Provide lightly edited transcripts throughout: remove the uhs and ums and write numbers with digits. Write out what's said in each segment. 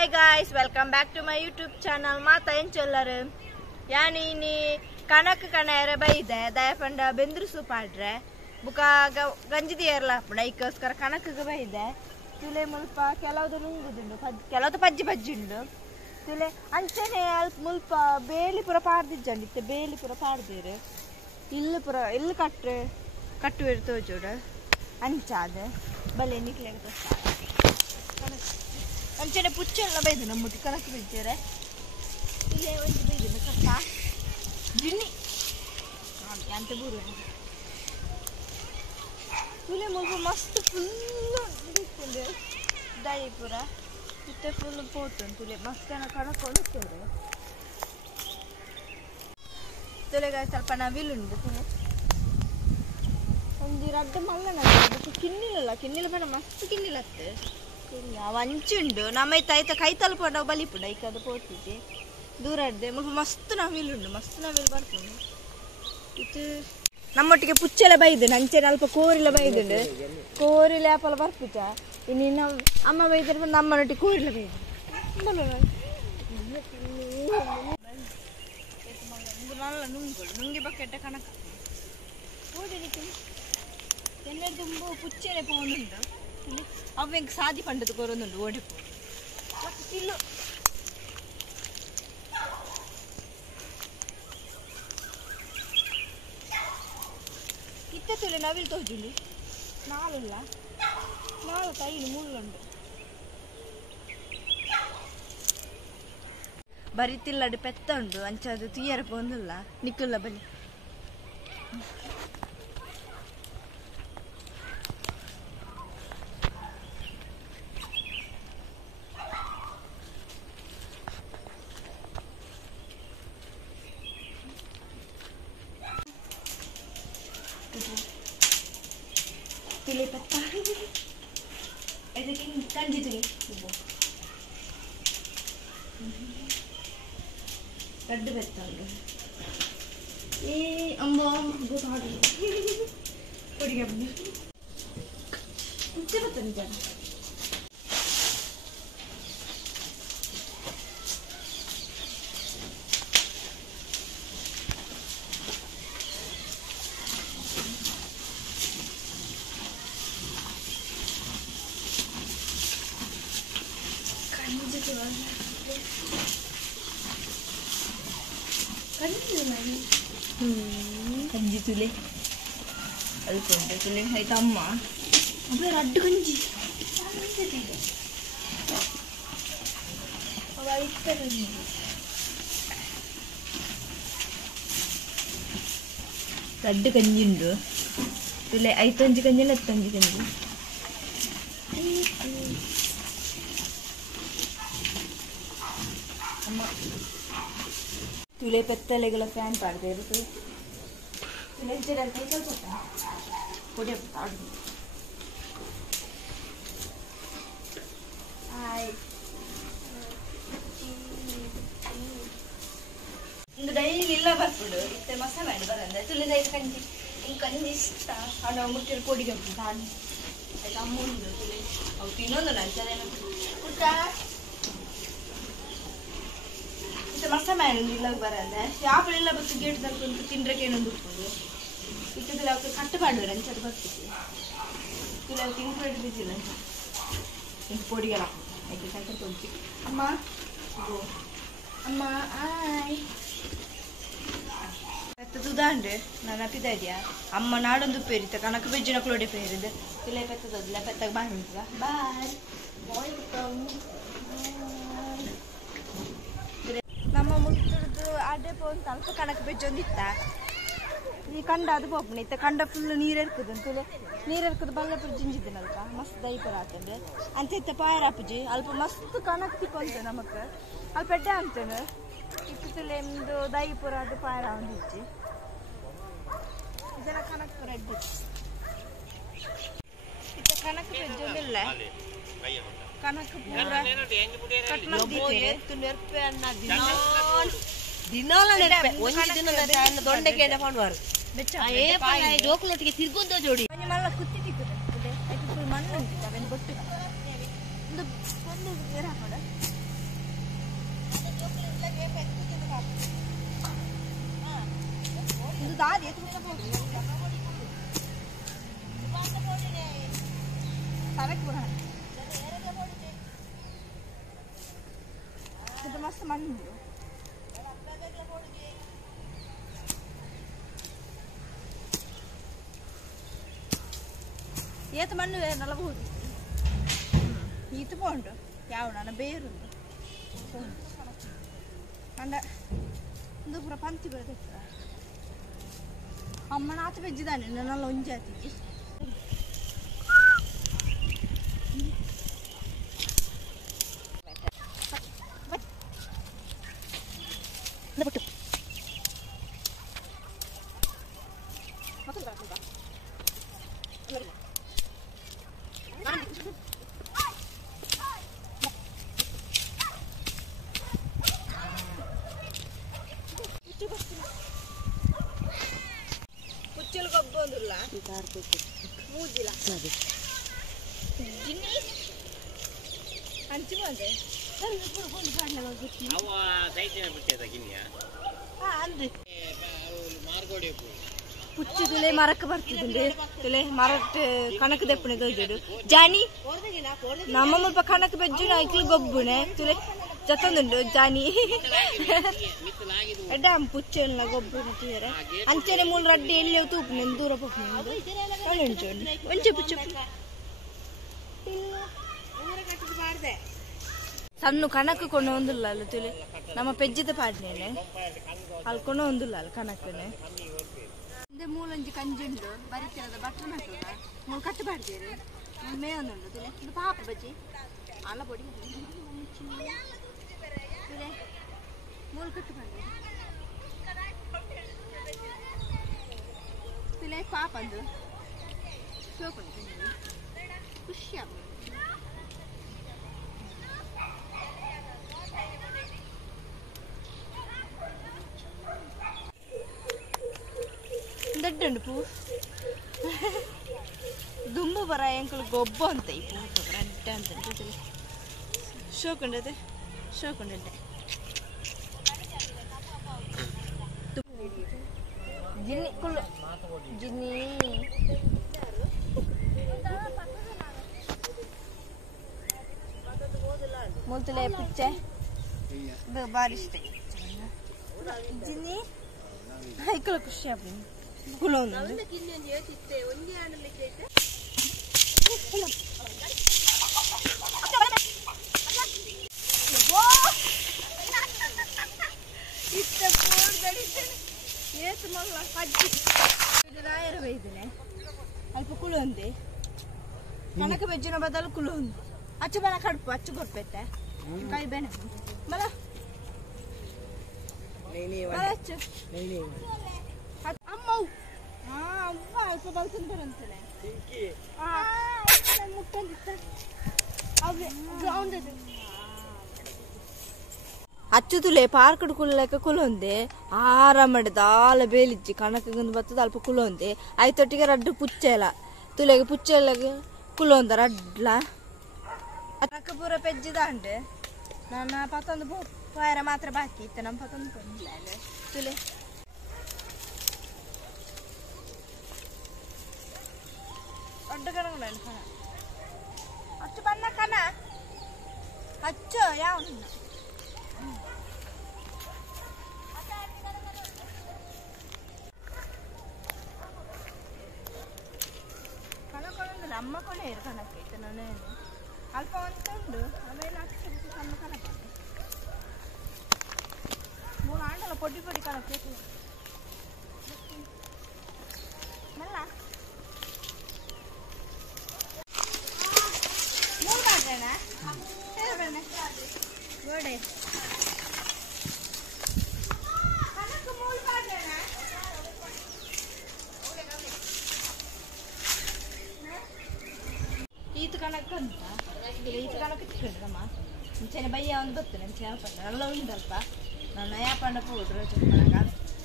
Hi guys, welcome back to my YouTube channel. Mata enchollaru. Yani ni kanak kanere baide daya panda bendru supadre. Buka ganji diyarla apna ikoskara kanak ga baide. Tule mulpa kelawdu nungudundu. Kelawdu pajji undu. Tule anchane alp mulpa beli pura paardijjandi. Itte beli pura paardire. Illu kattu irto joda. Anchade. Bale niklega tosta. ಅಂಚನೆ ಪುಚ್ಚೆಲ್ಲ ಬೈದು ನಮ್ಮುಟ್ಟಿ ಕನಕು ಬಿಡ್ತೀರೆ ಇಲ್ಲೇ ಒಂದು ಬೈದು ಕಪ್ಪ ಜಿನ್ನಿ ಅಂತ ಬೂರು ತುಲೆ ಮಗು ಮಸ್ತ್ full ಹಿಡಿಕೊಂಡು ದಾಯಿ ಪೂರ ಇತ್ತೆ ಫುಲ್ ಪೋತು ತುಲೆ ಮಸ್ತ್ ಕಣಕ್ಕೆ ಹೊಡುತ್ತೇವೆ ತುಲೆಗ ಸ್ವಲ್ಪ ನವಿಲುಂಡು ತುಲೆ ಒಂದು ರಡ್ಡ ಮಲ್ಲನ ಕಿನ್ನಿಲ್ಲ ಬರ ಮಸ್ತ್ ಕಿನ್ನಿಲತ್ತೆ ವಂಚುಂಡು ನಮ್ಮೈತ ಕೈ ತಲುಪಂಡ ಬಲಿಪುಂಡ ಐಕದ ಪೋತಿದ್ದೆ ದೂರಡ್ದೆ ಮಸ್ತ್ ನವಿಲುಂಡು ಮಸ್ತ್ ನವಿಲು ಬರ್ಕೊಂಡು ಇದು ನಮ್ಮೊಟ್ಟಿಗೆ ಪುಚ್ಚೆಲ್ಲ ಬೈದು ನಂಚೆನ ಅಲ್ಪ ಕೋರಿಲ ಬೈದುಂಡು ಕೋರಿಲ ಆಪಲ ಬರ್ಪುಚ್ಚ ಇನ್ನು ಅಮ್ಮ ಬೈದ್ರೆ ನಮ್ಮನೊಟ್ಟಿಗೆ ಕೋರಿಲ ಬೈದು ನಲ್ಲ ನುಂಗಿ ಬಕೆಟ್ಟ ಕಣಕ ಓಡಿನಿಕ್ಕೆ ಎಣ್ಣೆ ತುಂಬ ಪುಚ್ಚೆನೆ ಪೋನುಂಡು ಅವ್ವೆಂಗೆ ಸಾದಿ ಪಂಡದು ಕೊರೊಂದುಂಡು ಓಡಿಪು ತಿಲ್ಲು ಇತ್ತೆ ತುಲೆ ನವಿಲು ತೋಜುಂಡು ನಾಳಿಲ್ಲ ನಾಳು ಕೈಲಿ ಮುಳ್ಳುಂಡು ಬರಿತಿಲ್ಲಡು ಪೆತ್ತ ಉಂಡು ಅಂಚದು ತುಯ್ಯರ ಪೋಂದುಲ್ಲ ನಿಕ್ಕುಲ್ಲ ಬಲಿ Pilih peta. Itu kan gitu nih. Kaddu peta udah. Ambo, gue tahu. Kau dia punya. Cepat nih jangan. Kanji tule alponde tule hai tamma abe raddu kanji ava itta kanji raddu kanji undu tule aitonji kanji lattonji kanji amma tule pettaleಗಳ fan ಪಾಡ್ದೆ ಇರುತ್ತೆ tule ಜೆರಲ್ ಕೈ ಸ್ವಲ್ಪ ಕೊಡಿ ಆಡು hi ಇಂದು daily ಇಲ್ಲ ಬರ್ಬಿಡು ಇತ್ತೆ ಮಸಾಲ ಮಾಡಿ ಬರಂದೆ tule ದೈ ಕಂಜಿ ಇಷ್ಟ ಆಡ ಮುಟ್ಟಿರ ಕೊಡಿಗೆ ತಾನು ಆಯ್ತು ಅಮ್ಮಂದು tule ಅವು ತಿನ್ನೋದು ನಂಚದೇನು ಊಟ ಮಸ ಮಾಡಿ ಇಲ್ಲ ಬರಲ್ಲ ಯಾಪಲ್ ಎಲ್ಲ ಬತ್ತು ಗೇಟ್ ತಗೊಂಡು ತಿಂದ್ರಕ್ಕೆ ಏನೊಂದು ಉಪ್ಪುದು ಇತ್ತದಲ್ಲ ಅವಕ್ಕೆ ಕಟ್ಟು ಮಾಡುವರು ಅಂಚದು ಬರ್ತಿತ್ತು ಇಲ್ಲ ತಿಂಗಳು ಬಿದ್ದಿಲ್ಲ ಇಂಕ ಪೊಡಿಗೆಲ್ಲ ಆಯ್ತು ಸಾಕು ತೊಂಚಿ ಅಮ್ಮ ಅಮ್ಮ ಆಯ್ ಪೆತ್ತದುದಾಂಡೆ ನಾನು ಅಪ್ಪಿದ ಇದೆಯಾ ಅಮ್ಮ ನಾಡೊಂದು ಪೇರಿತ ಕನಕ ಬೆಜ್ಜಿನ ಕ್ಲೋಡೆ ಪೇರಿದೆ ಇಲ್ಲ ಪೆತ್ತದಿಲ್ಲ ಪೆತ್ತಾಗ ಬಾಯ್ ಉಂಟದ ಬಾಯ್ ನಮ್ಮ ಮುಟ್ಟುದು ಅದೇ ಪೋನ್ ಸ್ವಲ್ಪ ಕಣಕ್ಕೆ ಬೆಜ್ಜೊಂದಿತ್ತ ಈ ಕಂಡ ಅದು ಪೋಪುನ ಇತ್ತ ಕಂಡ ಫುಲ್ ನೀರು ಎರ್ಕುದು ಅಂತೇಳಿ ನೀರು ಎರ್ಕುದು ಬಲ್ಲಪುರ ಜಿಂಜಿದಿನಲ್ಪ ಮಸ್ತ್ ದೈಪರ ಆಗ್ತದೆ ಅಂತ ಇತ್ತ ಪಾಯರ ಅಪ್ಪಜಿ ಅಲ್ಪ ಮಸ್ತ್ ಕಣಕ್ಕೆ ತಿಕ್ಕೊಂತ ನಮಕ್ಕೆ ಅಲ್ಪ ಎಡ್ಡೆ ಅಂತೇನೆ ಇತ್ತಲೆ ಒಂದು ದೈಪುರ ಅದು ಪಾಯರ ಒಂದಿಚ್ಚಿ ಇದೆಲ್ಲ ಕಣಕ್ಕೆ ಪುರ ಎಡ್ಡೆ ಇತ್ತ ಕಣಕ್ಕೆ ಬೆಜ್ಜೊಂದಿಲ್ಲ ಕನಕ ಪೂರ ಕಟ್ ಮಾಡಿದ್ದೀರಿ ತುನೆರ್ಪೆ ಅನ್ನ ದಿನಾಲ ನೆರ್ಪೆ ಒಂದು ದಿನದ ಅನ್ನ ದೊಂಡೆಗೆ ಎಣ್ಣೆ ಮಾಡುವರು ಬೆಚ್ಚ ಏ ಪಾಯ ಜೋಕುಲೊಟ್ಟಿಗೆ ತಿರ್ಗೊಂತ ಜೋಡಿ ಮಲ್ಲ ಕುತ್ತಿ ತಿಕ್ಕುತ್ತೆ ಐದು ಫುಲ್ ಮಣ್ಣು ಉಂಟು ಅವೆನ್ ಬೊಟ್ಟು ಒಂದು ಏರ ಹಾಕೋಡ दादी itu kita boleh. Tarik bukan? Kita masuk mana dulu? Ya teman lu ya nala boh. Itu pun tu. Ya udah na beru. Anda, itu berapa panti berada? Amma naat veggidan nana lonjati. Lepas. Makan tak makan? Lagi. Pucil gobbondula. Itar pucil. Mujila. Sabi. Jini. Anci mana? Kan pura pun karena lagi. Awak saya jangan percaya gini ya. Andre. Margode pun. Puccitule marak bartidunde tule marat kanak deppune dojedu jani namama pa kanak bejjuna iklu gobbune tule jatandu jani edam puccenna gobbune tire ancene mul radde elle tupne dura popne kalonjoni onche puccu sannu kanak kono ondullalla tule nama pejjita paadnene al kono ondullalla kanakne ಮೂಲಂಜಿ ಕಂಜುಂಡು ಬರಿತಿರದ ಬಟ್ರ ನಟುನ ಮೂಲ ಕಟ್ಟು ಬಾಡ್ದೇರು ಮೇಯೊಂದುಂಡು ತುಲೆ ಇದು ಪಾಪ ಬಜ್ಜಿ ಆಲ ಪೊಡಿ ತುಲೆ ಮೂಲ ಕಟ್ಟು ಬಾಡ್ದೇರು ತುಲೆ ಪಾಪ ಅಂದು ಶೋಕೊಂಡು ಖುಷಿ ಆಗ್ಬೋದು ದಡ್ಡಂಡು ಪೂ ದುಂಬು ಬರ ಎಂಕಲು ಗೊಬ್ಬ ಅಂತ ಈ ಪೂ ರೆಡ್ಡ ಅಂತ ಶೋಕೊಂಡದೆ ಶೋಕೊಂಡೆ ಜಿನ್ನಿ ಕುಳ್ಳು ಜಿನ್ನಿ ಮೊಲ್ತಲೆ ಪುಚ್ಚೆ ಇದು ಬಾರಿ ಇಷ್ಟ ಜಿನ್ನಿ ಹೈಕಲ ಖುಷಿ ಆಗ್ತೀನಿ ಕುಲೋನ್ అల్ప కులు ఉంది కనక వెజ్జిన బదులు కులు ఉంది అచ్చు బన కడుపు అచ్చు కొట్టెట్టే కాయ బెన మళ్ళా అచ్చు అమ్మవు అవ్వ అల్ప బలుతుంటారంతలే ముట్టండి అవి గ్రౌండ్ అది ಅಚ್ಚುತುಲೆ ಪಾರ್ಕಡ್ ಕುಲ್ಲಕ ಕುಲೊಂದೆ ಆರಾಮಡೆ ದಾಲ ಬೇಲಿಜ್ಜಿ ಕಣಕಗೊಂದು ಬತ್ತದ ಅಲ್ಪ ಕುಲೊಂದೆ ಐತೊಟ್ಟಿಗೆ ರಡ್ಡು ಪುಚ್ಚೆಲ ತುಲೆಗೆ ಪುಚ್ಚೆಲಗೆ ಕುಲೊಂದ ರಡ್ಲ ಅಕ್ಕ ಪೂರ ಪೆಜ್ಜಿದಾಂಡೆ ನನ್ನ ಪತ್ತೊಂದು ಪಾಯರ ಮಾತ್ರ ಬಾಕಿ ಇತ್ತು ನಮ್ಮ ಪತ್ತೊಂದು ಕೊಂಡ್ಲ ತುಲೆ ದೊಡ್ಡ ಕಣಗ ಕಣ ಅಚ್ಚು ಬಣ್ಣ ಕಣ ಅಚ್ಚು ಯಾವ ಅಮ್ಮ ಕೊನೆ ಇರು ಕಣಕ್ಕೈತೆ ನಾನೇನು ಅಲ್ಪ ಅಂತ ಉಂಡು ಆಮೇಲೆ ಅಕ್ಷರ ಸಣ್ಣ ಕಣಕ ಮೂರು ಆಂಡಲ ಪೊಡಿ ಪೊಡಿ ಕಣಕ್ಕೈತೆ ಮಲ್ಲ ಮೂರು ಕಾಡ್ರೇಣ ಗೋಡೆ ಕಣಕ್ಕೆ ಮೂರು ಕಾಡ್ರೇಣ ಈತ ಕಣಕ್ಕೆ ಅಂತ ಈತ ಕಣಕ್ಕೆ ತಿಕ್ಕಮ್ಮ ಮುಂಚೆನೆ ಬಯ್ಯ ಒಂದು ಬರ್ತೇನೆ ಮುಂಚೆ ಯಾಪಂಡ ಎಲ್ಲ ಉಂಟಲ್ಪ ನಾನು ಯಾಪಂಡ ಪೌಡ್ರ್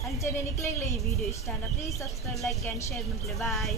ಅಂಚೆನೆ ನಿಕ್ಲೆಗ್ಲೆ ಈ ವಿಡಿಯೋ ಇಷ್ಟ ಅಂಡ please subscribe like and share ಮಾಡ್ಲಿ ಬಾಯ್.